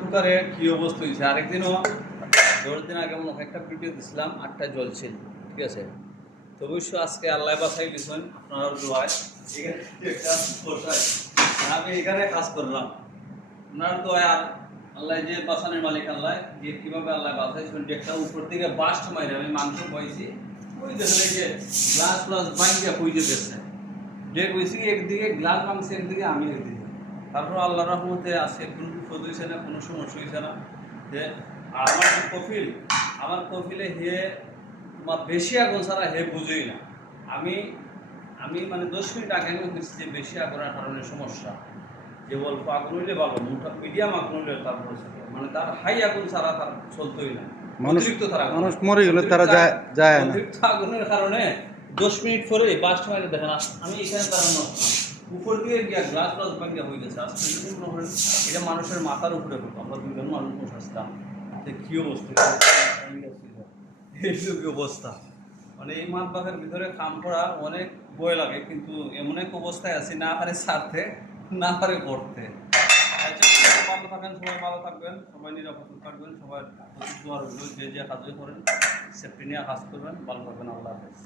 কুকারে কি অবস্থা হয়েছে আরেকদিনও একটা জ্বলছিল, ঠিক আছে? তো অবশ্য আজকে আল্লাহ আপনার? আমি এখানে কাজ করলাম। আর যে বাসানের মালিক আল্লাহ, যে কীভাবে আল্লাহ বাসাইছেন একটা উপর থেকে বাস্ট মাইরে আমি মাংস পাইছি ওই এই যে গ্লাস গ্লাস বাইঙ্গা পুইজে দিচ্ছে যে কইছি একদিকে গ্লাস ভাঙছে, একদিকে আমি একদিকে। তারপর আল্লাহ রহমতে আজকে কোনো বিপদ হয়েছে না কোনো সমস্যা হয়েছে না। যে আমার যে কফিল আমার কফিলে হে তোমার বেশি আগুন ছাড়া হে বুঝেই না। আমি আমি মানে দশ মিনিট আগে আমি যে বেশি আগুনের কারণে সমস্যা। যে অল্প আগুন হইলে ভালো মোটা মিডিয়াম আগুন হইলে তারপর। মানে তার হাই আগুন ছাড়া তার চলতোই না। মানুষ। মানুষ মরে গেলে তারা যায় যায় না। অতিরিক্ত আগুনের কারণে দশ মিনিট পরে মাইরে দেখেন আমি এখানে দাঁড়ানো উপর দিয়ে গিয়া গ্লাস গ্লাস ভাঙিয়া গেছে আজকে এটা মানুষের মাথার উপরে হতো আমরা দুজন মানুষ বসে আসতাম। যে কি অবস্থা? এই কি অবস্থা। মানে এই মাঠ বাঘের ভিতরে কাম করা অনেক ভয় লাগে কিন্তু এমন এক অবস্থায় আছি না পারে ছাড়তে না পারে করতে আচ্ছা, ভালো থাকেন সবাই ভালো থাকবেন সবাই নিরাপদ থাকবেন সবাই যে যে কাজই করেন সেফটি নিয়ে কাজ করবেন ভালো থাকবেন আল্লাহ হাফেজ।